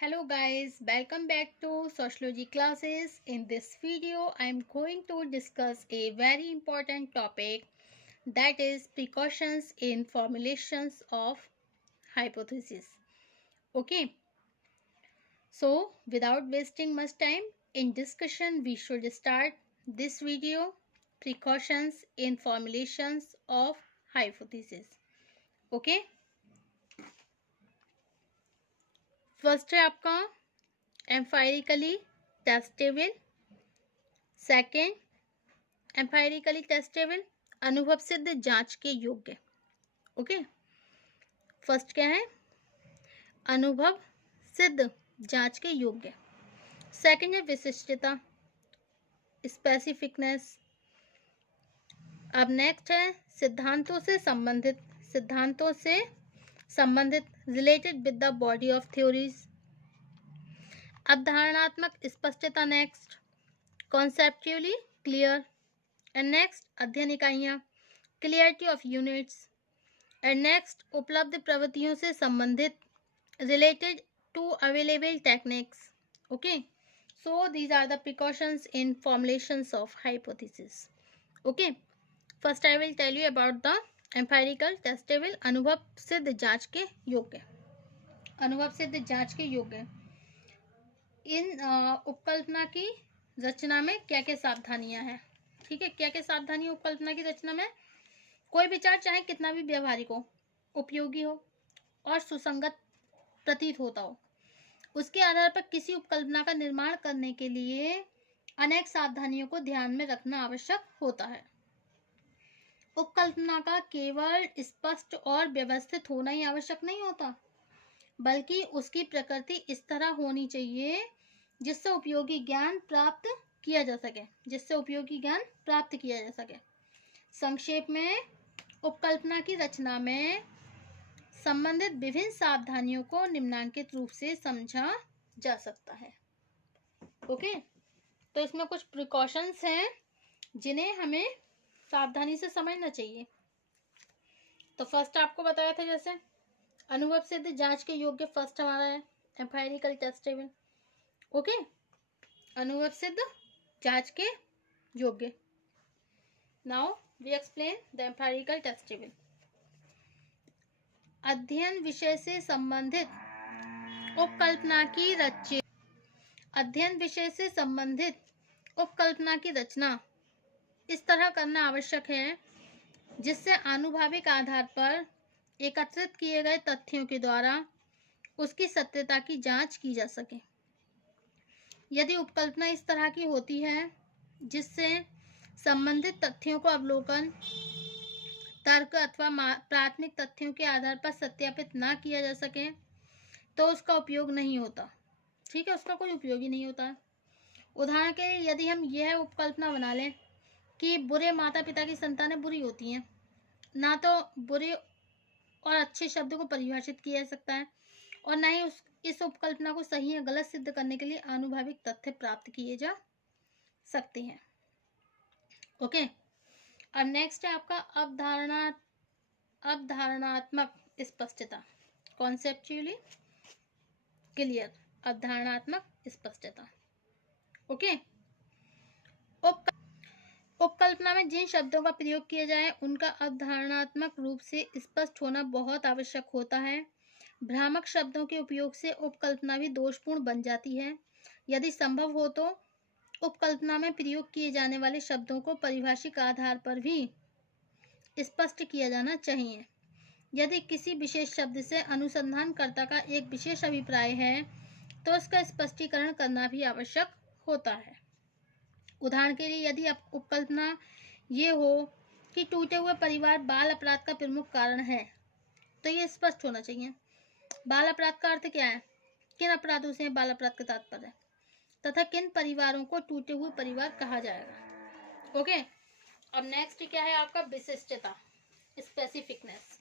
Hello guys, welcome back to sociology classes. In this video, I am going to discuss a very important topic, that is precautions in formulations of hypothesis. Okay, so without wasting much time in discussion, we should start this video, precautions in formulations of hypothesis. Okay, first है आपका एम्पायरिकली testable, second एम्पायरिकली testable अनुभव सिद्ध जांच के योग्य। Okay, first क्या है? अनुभव सिद्ध जांच के योग्य। सेकेंड है विशिष्टता, स्पेसिफिकनेस। अब नेक्स्ट है सिद्धांतों से संबंधित related with the body of theories. अवधारणात्मक स्पष्टता next, conceptually clear. And next अध्ययन इकाइयाँ, clarity of units. And next उपलब्ध प्रवृत्तियों से संबंधित related to available techniques. Okay, so these are the precautions in formulations of hypothesis. Okay, first I will tell you about the empirical testable, अनुभव सिद्ध जांच के योग्य। अनुभव सिद्ध जांच के योग्य इन उपकल्पना की रचना में क्या क्या सावधानियां हैं? ठीक है, क्या क्या सावधानियां उपकल्पना की रचना में? कोई विचार चाहे कितना भी व्यवहारिक हो, उपयोगी हो और सुसंगत प्रतीत होता हो, उसके आधार पर किसी उपकल्पना का निर्माण करने के लिए अनेक सावधानियों को ध्यान में रखना आवश्यक होता है। उपकल्पना का केवल स्पष्ट और व्यवस्थित होना ही आवश्यक नहीं होता, बल्कि उसकी प्रकृति इस तरह होनी चाहिए जिससे उपयोगी ज्ञान प्राप्त किया जा सके। संक्षेप में, उपकल्पना की रचना में संबंधित विभिन्न सावधानियों को निम्नांकित रूप से समझा जा सकता है। ओके, तो इसमें कुछ प्रिकॉशंस हैं जिन्हें हमें सावधानी से समझना चाहिए। तो फर्स्ट आपको बताया था, जैसे अनुभव सिद्ध जांच के योग्य फर्स्ट हमारा है एम्पायरिकल टेस्टेबल। ओके, अनुभव सिद्ध जांच के योग्य। Now we explain the empirical testable. अध्ययन विषय से संबंधित उपकल्पना की रचना इस तरह करना आवश्यक है जिससे आनुभाविक आधार पर एकत्रित किए गए तथ्यों के द्वारा उसकी सत्यता की जांच की जा सके। यदि उपकल्पना इस तरह की होती है जिससे संबंधित तथ्यों को अवलोकन, तर्क अथवा प्राथमिक तथ्यों के आधार पर सत्यापित ना किया जा सके, तो उसका उपयोग नहीं होता। ठीक है, उसका कोई उपयोग ही नहीं होता। उदाहरण के लिए, यदि हम यह उपकल्पना बना लें कि बुरे माता पिता की संतानें बुरी होती हैं, ना तो बुरे और अच्छे शब्द को परिभाषित किया जा सकता है और ना ही इस उपकल्पना को सही या गलत सिद्ध करने के लिए आनुभाविक तथ्य प्राप्त किए जा सकते हैं। ओके, अब नेक्स्ट है आपका अवधारणात्मक स्पष्टता, कॉन्सेप्चुअली क्लियर। अवधारणात्मक स्पष्टता। ओके, उपकल्पना में जिन शब्दों का प्रयोग किया जाए उनका अवधारणात्मक रूप से स्पष्ट होना बहुत आवश्यक होता है। भ्रामक शब्दों के उपयोग से उपकल्पना भी दोषपूर्ण बन जाती है। यदि संभव हो तो उपकल्पना में प्रयोग किए जाने वाले शब्दों को परिभाषिक आधार पर भी स्पष्ट किया जाना चाहिए। यदि किसी विशेष शब्द से अनुसंधानकर्ता का एक विशेष अभिप्राय है तो उसका स्पष्टीकरण करना भी आवश्यक होता है। उदाहरण के लिए, यदि उपकल्पना ये हो कि टूटे हुए परिवार बाल अपराध का प्रमुख कारण है, तो ये स्पष्ट होना चाहिए। बाल अपराध का अर्थ क्या है, किन अपराधों से बाल अपराध का तात्पर्य है, तथा किन परिवारों को टूटे हुए परिवार कहा जाएगा। ओके, अब नेक्स्ट क्या है आपका विशिष्टता, स्पेसिफिकनेस,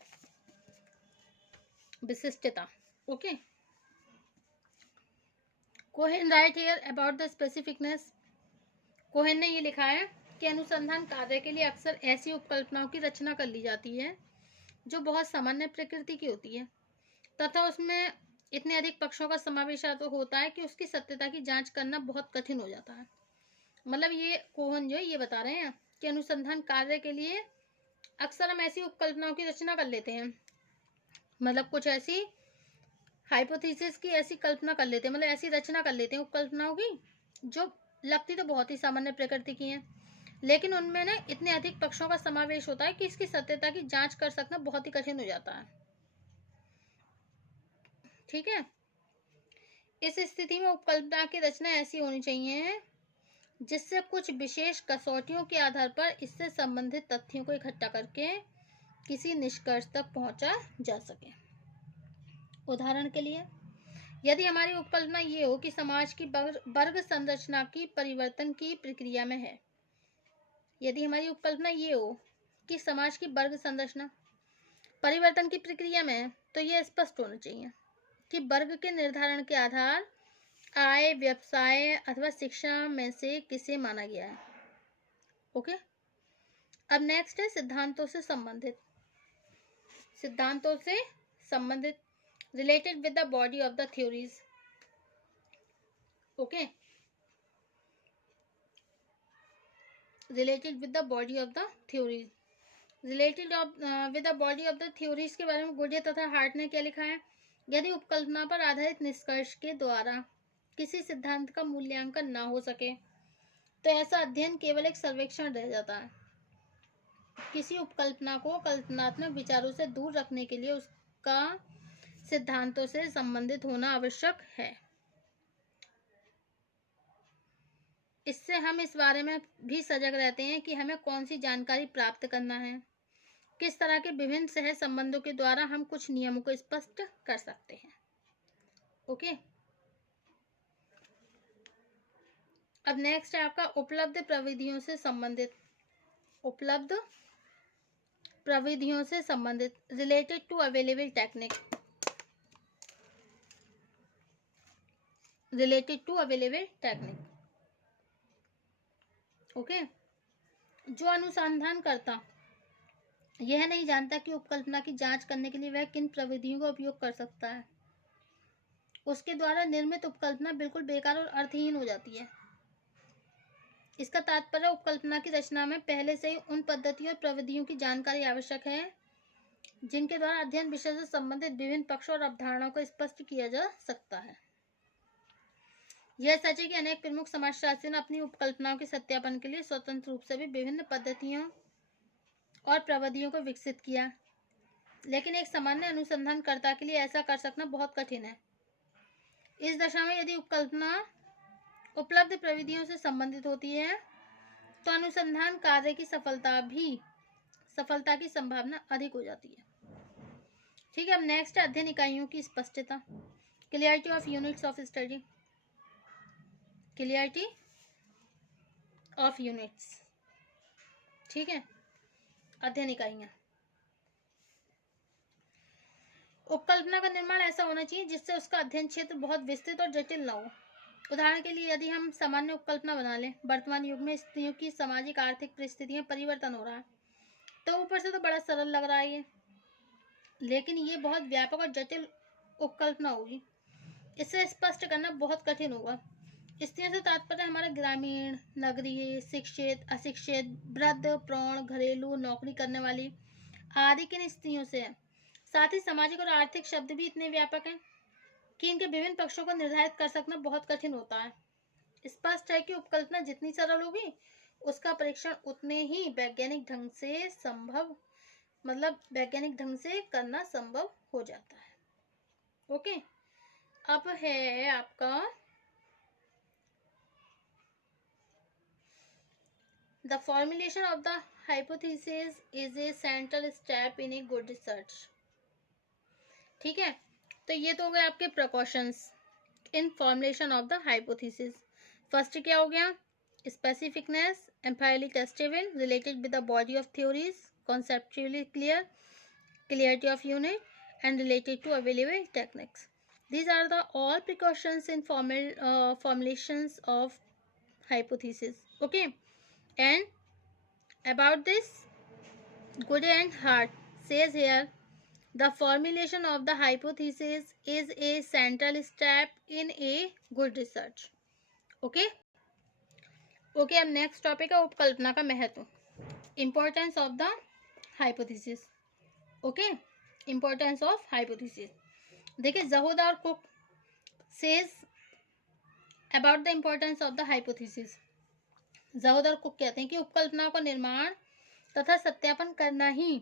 विशिष्टता। Okay, Cohen write here about the specificness. Cohen ने ये लिखा है कि अनुसंधान कार्य के लिए अक्सर ऐसी उपकल्पनाओं की रचना कर ली जाती है जो बहुत सामान्य प्रकृति की होती है तथा उसमें इतने अधिक पक्षों का समावेश तो होता है कि उसकी सत्यता की जांच करना बहुत कठिन हो जाता है। मतलब ये कोहन जो है ये बता रहे हैं कि अनुसंधान कार्य के लिए अक्सर हम ऐसी उपकल्पनाओं की रचना कर लेते हैं, मतलब कुछ ऐसी हाइपोथेसिस की ऐसी कल्पना कर लेते हैं, मतलब ऐसी रचना कर लेते हैं उपकल्पनाओं की जो लगती तो बहुत ही सामान्य प्रकृति की हैं, लेकिन उनमें ना इतने अधिक पक्षों का समावेश होता है कि इसकी सत्यता की जांच कर सकना बहुत ही कठिन हो जाता है। ठीक है, इस स्थिति में उपकल्पना की रचना ऐसी होनी चाहिए जिससे कुछ विशेष कसौटियों के आधार पर इससे संबंधित तथ्यों को इकट्ठा करके किसी निष्कर्ष तक पहुंचा जा सके। उदाहरण के लिए, यदि हमारी उपकल्पना ये हो कि समाज की वर्ग संरचना की परिवर्तन की प्रक्रिया में है, यदि हमारी उपकल्पना ये हो कि समाज की वर्ग संरचना परिवर्तन की प्रक्रिया में है, तो यह स्पष्ट होना चाहिए कि वर्ग के निर्धारण के आधार आय, व्यवसाय अथवा शिक्षा में से किसे माना गया है। ओके, अब नेक्स्ट है सिद्धांतों से संबंधित। सिद्धांतों से संबंधित, related with the body of the theories. Okay, related with the body of the theories. Related with the body of the theories के बारे में गुडे तथा हार्ट ने क्या लिखा है? यदि उपकल्पना पर आधारित निष्कर्ष के द्वारा किसी सिद्धांत का मूल्यांकन न हो सके तो ऐसा अध्ययन केवल एक सर्वेक्षण रह जाता है। किसी उपकल्पना को कल्पनात्मक विचारों से दूर रखने के लिए उसका सिद्धांतों से संबंधित होना आवश्यक है। इससे हम इस बारे में भी सजग रहते हैं कि हमें कौन सी जानकारी प्राप्त करना है, किस तरह के विभिन्न सह संबंधों के द्वारा हम कुछ नियमों को स्पष्ट कर सकते हैं। ओके, अब नेक्स्ट है आपका उपलब्ध प्रविधियों से संबंधित। उपलब्ध प्रविधियों से संबंधित, related to available technique. Related to available technique. Okay, जो अनुसंधान करता यह नहीं जानता कि उपकल्पना की जांच करने के लिए वह किन प्रविधियों का उपयोग कर सकता है, उसके द्वारा निर्मित उपकल्पना बिल्कुल बेकार और अर्थहीन हो जाती है। इसका तात्पर्य उपकल्पना की रचना में पहले से ही उन पद्धतियों और प्रविधियों की जानकारी आवश्यक है जिनके द्वारा अध्ययन विषय से संबंधित विभिन्न पक्षों और अवधारणाओं को स्पष्ट किया जा सकता है। यह सच है कि अनेक प्रमुख समाजशास्त्रियों ने अपनी उपकल्पनाओं के सत्यापन के लिए स्वतंत्र रूप से भी विभिन्न पद्धतियों और प्रविधियों को विकसित किया, लेकिन एक सामान्य अनुसंधानकर्ता के लिए ऐसा कर सकना बहुत कठिन है। इस दशा में यदि उपकल्पना उपलब्ध प्रविधियों से संबंधित होती है तो अनुसंधान कार्य की सफलता की संभावना अधिक हो जाती है। ठीक है, अब नेक्स्ट है अध्ययन इकाइयों की स्पष्टता। Clarity of units of study. Clarity of units, ठीक है, अध्ययन इकाइयां। उपकल्पना का निर्माण ऐसा होना चाहिए जिससे उसका अध्ययन क्षेत्र बहुत विस्तृत और जटिल न हो। उदाहरण के लिए यदि हम सामान्य उपकल्पना बना लें, वर्तमान युग में स्त्रियों की सामाजिक आर्थिक परिस्थितियां परिवर्तन हो रहा है, तो ऊपर से तो बड़ा सरल लग रहा है ये, लेकिन ये बहुत व्यापक और जटिल उपकल्पना होगी। इसे स्पष्ट करना बहुत कठिन होगा। स्त्रियों से तात्पर्य हमारा ग्रामीण, नगरीय, शिक्षित, अशिक्षित, वृद्ध, प्रौढ़, घरेलू, नौकरी करने वाली आदि किन स्त्रियों से है। साथ ही सामाजिक और आर्थिक शब्द भी इतने व्यापक हैं कि इनके विभिन्न पक्षों को निर्धारित कर सकना बहुत कठिन होता है। स्पष्ट है कि उपकल्पना जितनी सरल होगी उसका परीक्षण उतने ही वैज्ञानिक ढंग से करना संभव हो जाता है। ओके, अब है आपका the formulation of the hypothesis is a central step in a good research. ठीक है, तो ये तो हो गए आपके precautions in formulation of the hypothesis. First क्या हो गया? specificness, empirically testable, related with the body of theories, conceptually clear, clarity of unit, and related to available techniques. These are the all precautions in formulations of hypothesis. Okay, and about this, Goodey and Hart says here the formulation of the hypothesis is a central step in a good research. Okay, अब next topic है उपकल्पना का महत्व, importance of the hypothesis. Okay, importance of hypothesis. देखिए, Jahoda और Cook says about the importance of the hypothesis. Jahoda और Cook कहते हैं कि उपकल्पनाओं का निर्माण तथा सत्यापन करना ही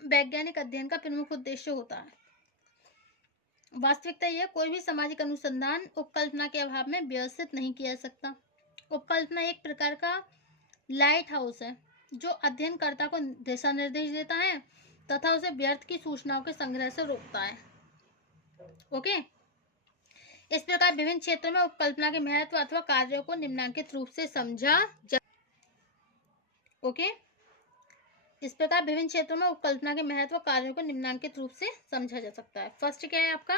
वैज्ञानिक अध्ययन का प्रमुख उद्देश्य होता है। वास्तविकता यह, कोई भी सामाजिक अनुसंधान उपकल्पना के अभाव में व्यवस्थित नहीं किया जा सकता। उपकल्पना एक प्रकार का लाइट हाउस है जो अध्ययनकर्ता को दिशा निर्देश देता है तथा उसे व्यर्थ की सूचनाओं के संग्रह से रोकता है। ओके, इस प्रकार विभिन्न क्षेत्रों में उपकल्पना के महत्व अथवा कार्यों को निम्नांकित रूप से समझा जा ओके इस प्रकार विभिन्न क्षेत्रों में उपकल्पना के महत्व कार्यों को निम्नांकित रूप से समझा जा सकता है। फर्स्ट क्या है आपका,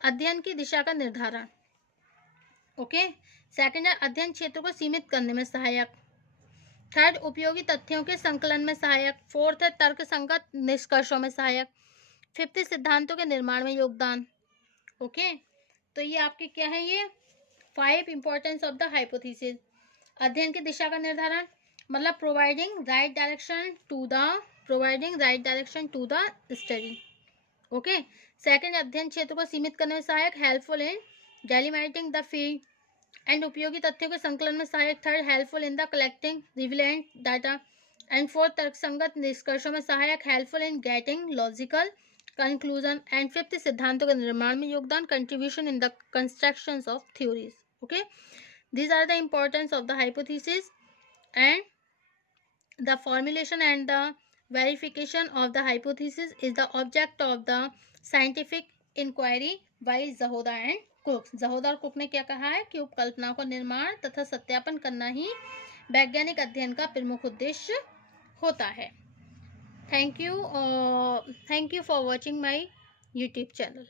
अध्ययन की दिशा का निर्धारण। ओके, सेकंड है अध्ययन क्षेत्र को सीमित करने में सहायक। थर्ड, उपयोगी तथ्यों के संकलन में सहायक। फोर्थ है तर्क संगत निष्कर्षों में सहायक। फिफ्थ, सिद्धांतों के निर्माण में योगदान। ओके, तो ये आपके क्या है, ये 5 इंपॉर्टेंस ऑफ द हाइपोथेसिस। अध्ययन की दिशा का निर्धारण मतलब providing right direction to the study. Okay, second, अध्ययन क्षेत्र को सीमित करने में सहायक, helpful in delimiting the field. And उपयोगी तथ्यों के संकलन में सहायक। Third, helpful in the collecting relevant data. And fourth, तर्कसंगत निष्कर्षों में सहायक, helpful in getting logical conclusion. And fifth, सिद्धांतों के निर्माण में योगदान, contribution in the constructions of theories. Okay, these are the importance of the hypothesis, and the formulation and the verification of the hypothesis is the object of the scientific inquiry by Zahoda and Cook। जहोदा और cook ने क्या कहा है कि उपकल्पनाओं का निर्माण तथा सत्यापन करना ही वैज्ञानिक अध्ययन का प्रमुख उद्देश्य होता है। Thank you for watching my YouTube channel.